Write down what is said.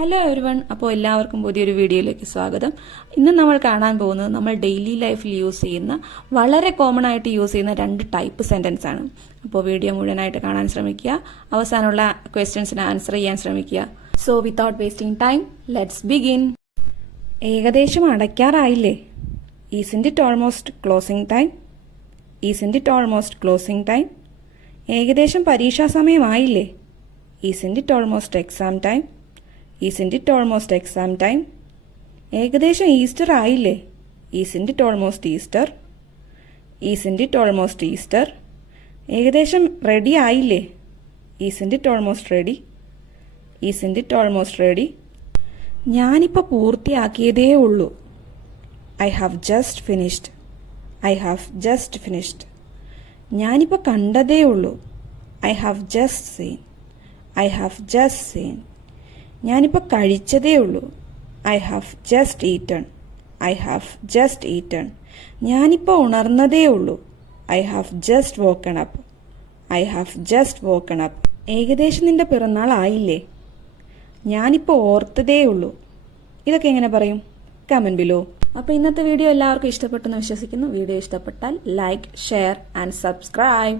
Hello everyone അപ്പോൾ എല്ലാവർക്കും പുതിയൊരു വീഡിയോയിലേക്ക് സ്വാഗതം. ഇന്ന് നമ്മൾ കാണാൻ പോകുന്നത് നമ്മൾ ഡെയിലി ലൈഫിൽ യൂസ് ചെയ്യുന്ന വളരെ കോമൺ ആയിട്ട് യൂസ് ചെയ്യുന്ന രണ്ട് ടൈപ്പ് സെന്റൻസ് ആണ്. അപ്പോൾ വീഡിയോ മുഴുവനായിട്ട് കാണാൻ ശ്രമിക്കുക. അവസാനമുള്ള ക്വസ്റ്റ്യൻസിന് ആൻസർ ചെയ്യാൻ ശ്രമിക്കുക. So without wasting time let's begin ഏകദേശം അടയ്ക്കാറായില്ലേ? Isn't it almost closing time isn't it almost closing time ഏകദേശം പരീക്ഷാ സമയമായില്ലേ? Isn't it almost exam time isn't it almost exam time ഏകദേശം ഈസ്റ്റർ ആയില്ലേ? Isn't it almost Easter. Isn't it almost Easter. ഏകദേശം ready ആയില്ലേ? Isn't it almost ready isn't it almost ready ഞാനിപ്പോൾ പൂർത്തിയാക്കിയതേ ഉള്ളൂ. I have just finished I have just finished ഞാനിപ്പോൾ കണ്ടതേ ഉള്ളൂ. I have just seen I have just seen ഞാനിപ്പോൾ കഴിച്ചതേ ഉള്ളൂ. I have just eaten I have just eaten ഞാനിപ്പോൾ ഉണർന്നതേ ഉള്ളൂ. I have just woken up I have just woken up ഏകദേശം നിന്റെ പിറന്നാൾ ആയില്ലേ? ഞാനിപ്പോൾ ഓർത്തതേ ഉള്ളൂ. ഇതൊക്കെ എങ്ങനെ പറയും? കമന്റ് ബിലോ അപ്പോൾ ഇന്നത്തെ വീഡിയോ എല്ലാവർക്കും ഇഷ്ടപ്പെട്ടെന്ന് വിശ്വസിക്കുന്നു. വീഡിയോ ഇഷ്ടപ്പെട്ടാൽ ലൈക്ക് ഷെയർ ആൻഡ് സബ്സ്ക്രൈബ്